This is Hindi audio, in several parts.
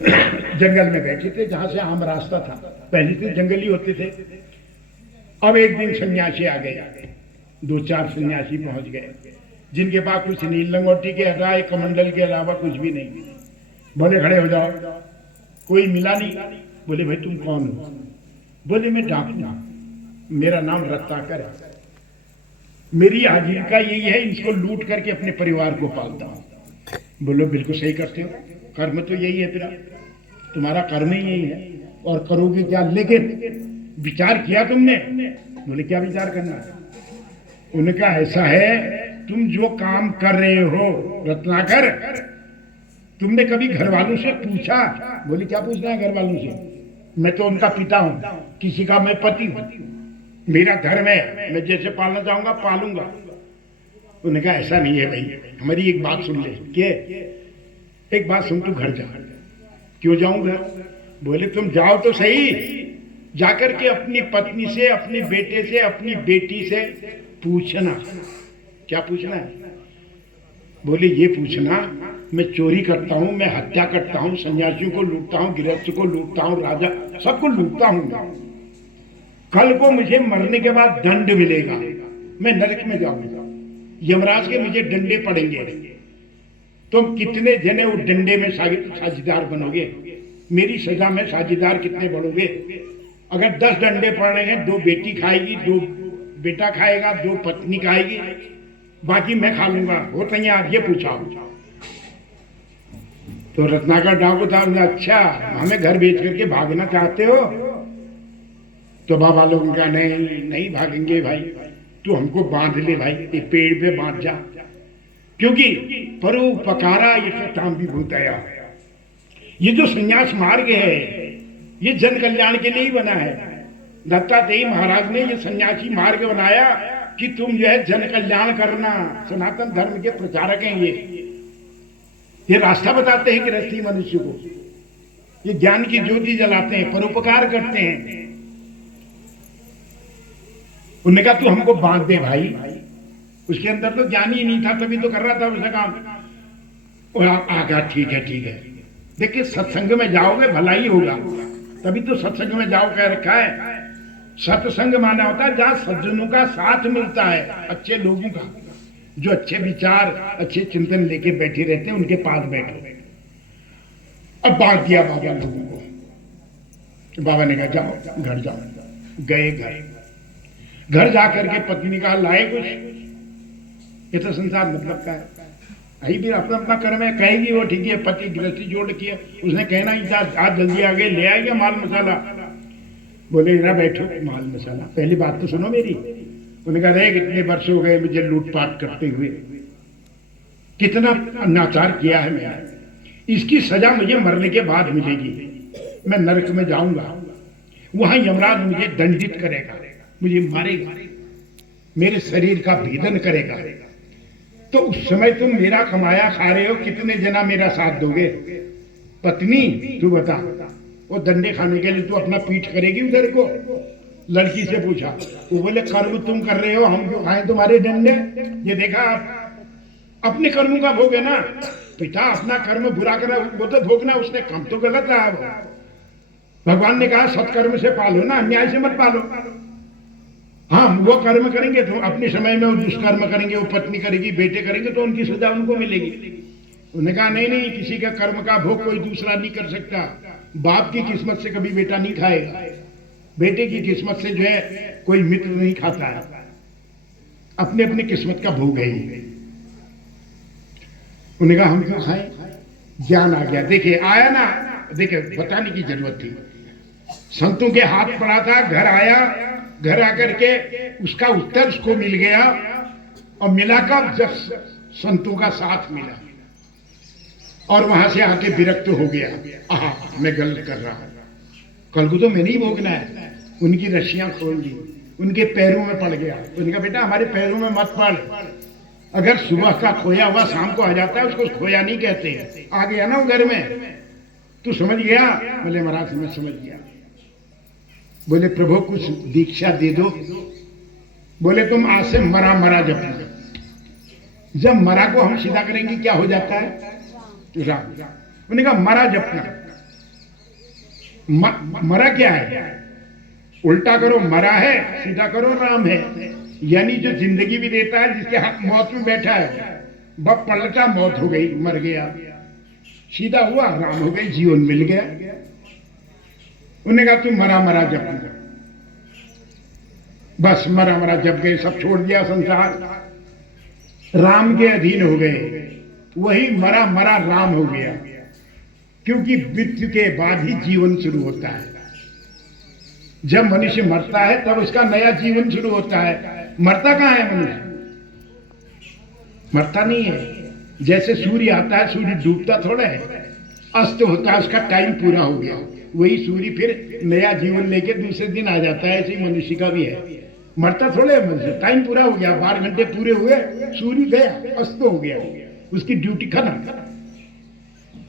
जंगल में बैठे थे जहां से आम रास्ता था, पहले से जंगल ही होते थे। अब एक दिन सन्यासी आ गए, 2-4 सन्यासी पहुंच गए, जिनके पास कुछ नहीं, लंगोटी के राय कमंडल के अलावा कुछ भी नहीं। बोले खड़े हो जाओ। कोई मिला नहीं। बोले भाई तुम कौन हो? बोले मैं डाकू, मेरा नाम रत्नाकर है, मेरी आजीविका यही है, इसको लूट करके अपने परिवार को पालता हूं। बोलो बिल्कुल सही करते हो, कर्म तो यही है तेरा, तुम्हारा कर्म ही यही है, और करोगे क्या? लेकिन विचार किया तुमने? बोले क्या विचार करना है? उनका ऐसा है, तुम जो काम कर रहे हो रत्नाकर, तुमने कभी घर वालों से पूछा? बोले क्या पूछना है घर वालों से? मैं तो उनका पिता हूं, किसी का मैं पति हूं, मेरा धर्म है, मैं जैसे पालना चाहूंगा पालूंगा। उन्होंने कहा ऐसा नहीं है भाई, हमारी एक बात सुन ले। के एक बात सुन, तू घर जा। क्यों जाऊं घर? बोले तुम जाओ तो सही, जाकर के अपनी पत्नी से, अपने बेटे से, अपनी बेटी से पूछना। क्या पूछना है? बोले ये पूछना, मैं चोरी करता हूं, मैं हत्या करता हूं, सन्यासियों को लूटता हूं, गृहस्थ को लूटता हूं, राजा सबको लूटता हूं, कल को मुझे मरने के बाद दंड मिलेगा, मैं नरक में जाऊंगा, यमराज के मुझे डंडे पड़ेंगे। तुम कितने जने उस डंडे में साझेदार बनोगे? मेरी सजा में साझेदार कितने बढ़ोगे? अगर 10 डंडे पड़ रहे हैं, 2 बेटी खाएगी, 2 बेटा खाएगा, 2 पत्नी खाएगी, बाकी मैं खा लूंगा। हो तैयार? ये पूछा। तो रत्नाकर डाकू था, अच्छा हमें घर बेच करके भागना चाहते हो? तो बाबा लोगों का नहीं नहीं भागेंगे भाई, तू हमको बांध ले भाई, एक पेड़ पे बांध जा, क्योंकि परोपकारा ये भी भूतया, ये जो संन्यास मार्ग है ये जन कल्याण के लिए ही बना है। दत्तात्रेय महाराज ने ये सन्यासी मार्ग बनाया कि तुम जो है जन कल्याण करना, सनातन धर्म के प्रचारक हैं ये रास्ता बताते हैं गृहस्थी मनुष्य को, ये ज्ञान की ज्योति जलाते हैं, परोपकार करते हैं। उन्होंने कहा तू हमको बांध दे भाई, उसके अंदर तो ज्ञान ही नहीं था, तभी तो कर रहा था उसका काम। आगा ठीक है ठीक है, देखिए सत्संग में जाओगे भला ही होगा, तभी तो सत्संग में जाओ कह रखा है। सत्संग माना होता है जहां सज्जनों का साथ मिलता है, अच्छे लोगों का, जो अच्छे विचार अच्छे चिंतन लेके बैठे रहते हैं, उनके पास बैठो। अब बांट दिया बाबा लोगों को। बाबा ने कहा जाओ घर जाओ। गए घर जाकर के पत्नी का लाए कुछ, ये तो संसार मतलब का है, अभी भी अपना अपना कर्म है, कहेगी वो ठीक है, पति गृहस्थी जोड़ किया, उसने कहना ही था आज जल्दी आ गए, ले आएगा माल मसाला। बोले ना बैठो, माल मसाला पहली बात तो सुनो मेरी। उन्होंने कहा रे कितने वर्ष हो गए मुझे लूटपाट करते हुए, कितना अनाचार किया है मैंने, इसकी सजा मुझे मरने के बाद मिलेगी, मैं नरक में जाऊंगा, वहां यमराज मुझे दंडित करेगा, मुझे मारेगा, मेरे शरीर का भेदन करेगा। तो उस समय तुम मेरा कमाया खा रहे हो, कितने जना मेरा साथ दोगे? पत्नी तू बता, वो दंडे खाने के लिए तू अपना पीठ करेगी उधर को? लड़की से पूछा, वो बोले कर्म तुम कर रहे हो, हम क्यों खाएं तुम्हारे डंडे? ये देखा अपने कर्मों का भोग है ना, पिता अपना कर्म बुरा करा वो तो भोगना, उसने काम तो गलत रहा। भगवान ने कहा सत्कर्म से पालो ना, अन्याय से मत पालो। हाँ वो कर्म करेंगे तो अपने समय में वो दुष्कर्म करेंगे, वो पत्नी करेगी, बेटे करेंगे, तो उनकी सजा उनको मिलेगी। उन्होंने कहा नहीं नहीं, किसी का कर्म का भोग कोई दूसरा नहीं कर सकता, बाप की किस्मत से कभी बेटा नहीं खाएगा, बेटे की किस्मत से जो है कोई मित्र नहीं खाता है, अपने अपने किस्मत का भोग है। उन्होंने कहा हम क्यों खाएं? ज्ञान आ गया, देखिए आया ना, देखिए बताने की जरूरत थी। संतों के हाथ पड़ा था, घर आया, घर आकर के उसका उत्तर उसको मिल गया, और मिला कब? जब संतों का साथ मिला, और वहां से आके विरक्त हो गया, आहा मैं गलत कर रहा हूं, कल को तो मैंने ही भोगना है। उनकी रस्सियां खोल दी, उनके पैरों में पड़ गया। उनका बेटा हमारे पैरों में मत पड़, अगर सुबह का खोया हुआ शाम को आ जाता है उसको खोया नहीं कहते। आ गया ना वो घर में, तू समझ गया? बोले महाराज मैं समझ गया। बोले प्रभु कुछ दीक्षा दे दो। बोले तुम आज से मरा मरा जपना, जब मरा को हम सीधा करेंगे क्या हो जाता है? राम। उन्होंने कहा मरा जपना, मरा क्या है, उल्टा करो मरा है, सीधा करो राम है। यानी जो जिंदगी भी देता है, जिसके हाथ मौत में बैठा है, वह पलटा मौत हो गई, मर गया, सीधा हुआ राम हो गई, जीवन मिल गया। उन्होंने कहा तुम मरा मरा जब, बस मरा मरा जब गए, सब छोड़ दिया संसार, राम के अधीन हो गए। वही मरा मरा राम हो गया, क्योंकि मृत्यु के बाद ही जीवन शुरू होता है। जब मनुष्य मरता है तब उसका नया जीवन शुरू होता है। मरता कहां है मनुष्य, मरता नहीं है। जैसे सूर्य आता है, सूर्य डूबता थोड़ा है, अस्त होता है, उसका टाइम पूरा हो गया, वही सूर्य फिर नया जीवन लेके दूसरे दिन आ जाता है। ऐसे ही मनुष्य का भी है, मरता थोड़े है मनुष्य, टाइम पूरा हो गया, 12 घंटे पूरे हुए, सूर्य गया, अस्त हो गया, उसकी ड्यूटी खत्म,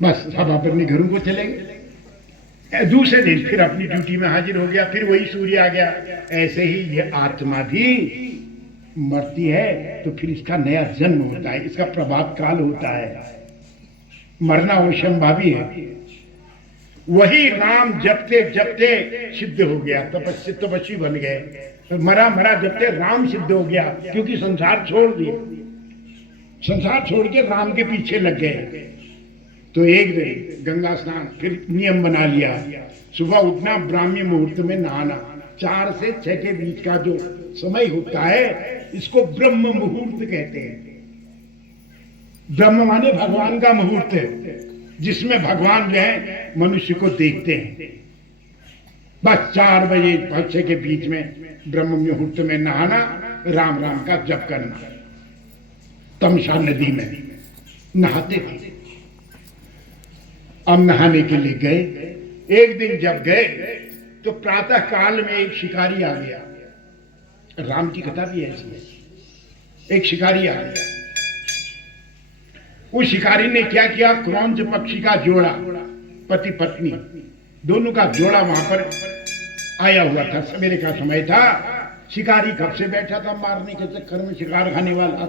बस सब अपने घरों को चले गए। दूसरे दिन फिर अपनी ड्यूटी में हाजिर हो गया, फिर वही सूर्य आ गया। ऐसे ही ये आत्मा भी मरती है तो फिर इसका नया जन्म होता है, इसका प्रभात काल होता है। मरना अवश्यंभावी है। वही राम जपते जपते सिद्ध हो गया, तपस्वी बन गए। तो मरा मरा जपते राम सिद्ध हो गया, क्योंकि संसार छोड़ दिया, संसार छोड़ के राम के पीछे लग गए। तो एक दिन गंगा स्नान, फिर नियम बना लिया, सुबह उठना, ब्राह्मी मुहूर्त में नहाना, 4 से 6 के बीच का जो समय होता है, इसको ब्रह्म मुहूर्त कहते हैं। ब्रह्म माने भगवान का मुहूर्त है, जिसमें भगवान जो है मनुष्य को देखते हैं। बस 4 बजे 6 के बीच में ब्रह्म मुहूर्त में नहाना, राम राम का जप करना। तमसा नदी में नहाते थे। अब नहाने के लिए गए। एक दिन जब गए तो प्रातः काल में एक शिकारी आ गया। राम की कथा भी ऐसी है। एक शिकारी आ गया। उस शिकारी ने क्या किया, क्रौंच पक्षी का जोड़ा, पति पत्नी दोनों का जोड़ा वहां पर आया हुआ था। सवेरे का समय था, शिकारी कब से बैठा था मारने के चक्कर में, शिकार खाने वाला।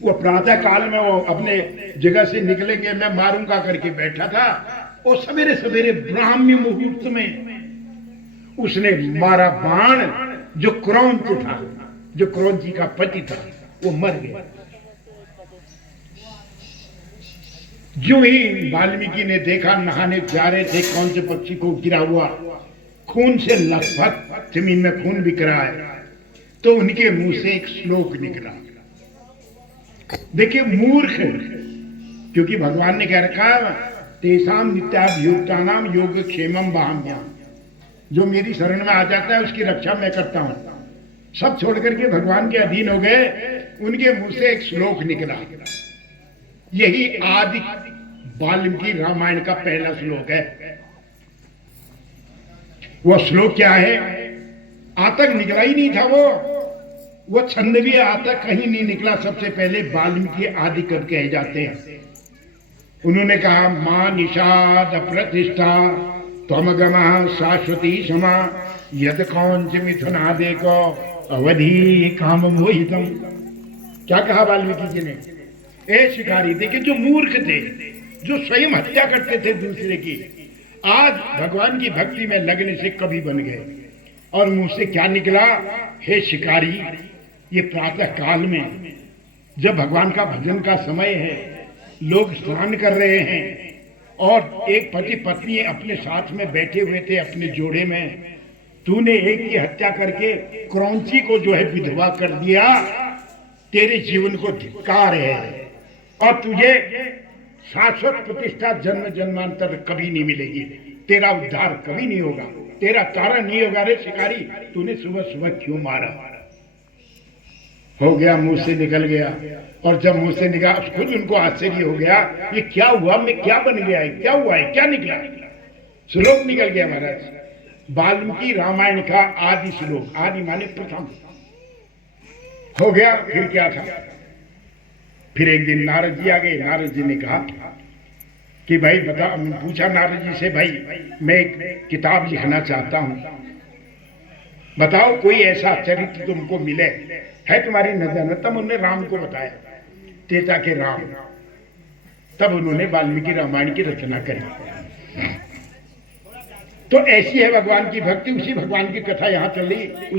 वो प्रातः काल में वो अपने जगह से निकलेंगे, मैं मारूंगा करके बैठा था। और सवेरे सवेरे ब्राह्मी मुहूर्त में उसने मारा बाण। जो क्रौंच था, जो क्रौंची का पति था, वो मर गया। जो ही वाल्मीकि ने देखा, नहाने जा रहे थे, क्रौंच पक्षी को गिरा हुआ, खून से लथपथ, जमीन में खून बिक रहा है, तो उनके मुंह से एक श्लोक निकला। देखिए मूर्ख, क्योंकि भगवान ने कह रखा है, तेसाम नित्याभियुक्तानाम योग क्षेमम वहाम्याम, जो मेरी शरण में आ जाता है उसकी रक्षा मैं करता हूं। सब छोड़ करके भगवान के अधीन हो गए। उनके मुंह से एक श्लोक निकला। यही आदि वाल्मीकि रामायण का पहला श्लोक है। वो श्लोक क्या है, आज तक निकला ही नहीं था। वो छंद भी आज तक कहीं नहीं निकला। सबसे पहले वाल्मीकि आदि कवि कहे जाते हैं। उन्होंने कहा, मां निषाद प्रतिष्ठा त्वमगमः शाश्वती क्षमा यद कौंच मिथुनादे को अवधि काम मोहितम। क्या कहा वाल्मीकि जी ने, ए शिकारी, देखिए जो मूर्ख थे, जो स्वयं हत्या करते थे दूसरे की, आज भगवान की भक्ति में लगने से कवि बन गए। और मुंह से क्या निकला, हे शिकारी, ये प्रातः काल में जब भगवान का भजन का समय है, लोग स्नान कर रहे हैं, और एक पति पत्नी अपने साथ में बैठे हुए थे अपने जोड़े में, तूने एक की हत्या करके क्रौंची को जो है विधवा कर दिया। तेरे जीवन को धिक्कार है, और तुझे शाश्वत प्रतिष्ठा जन्म जन्मांतर कभी नहीं मिलेगी। तेरा उद्धार कभी नहीं होगा, तेरा तारण नहीं होगा। रे शिकारी, तूने सुबह सुबह क्यों मारा? हो गया, मुंह से निकल गया। और जब मुंह से निकला, खुद उनको आश्चर्य हो गया, ये क्या हुआ, मैं क्या बन गया है, क्या हुआ है, क्या निकला? श्लोक निकल गया महाराज, वाल्मीकि रामायण का आदि श्लोक। आदि माने प्रथम। हो गया। फिर क्या था, फिर एक दिन नारद जी आ गए। नारद जी ने कहा कि भाई बता, पूछा नारद जी से, भाई मैं एक किताब लिखना चाहता हूं, बताओ कोई ऐसा चरित्र तुमको मिले, है तुम्हारी नजर में। तब उन्होंने राम को बताया, तेजा के राम। तब उन्होंने वाल्मीकि रामायण की रचना करी। तो ऐसी है भगवान की भक्ति, उसी भगवान की कथा यहाँ चल रही।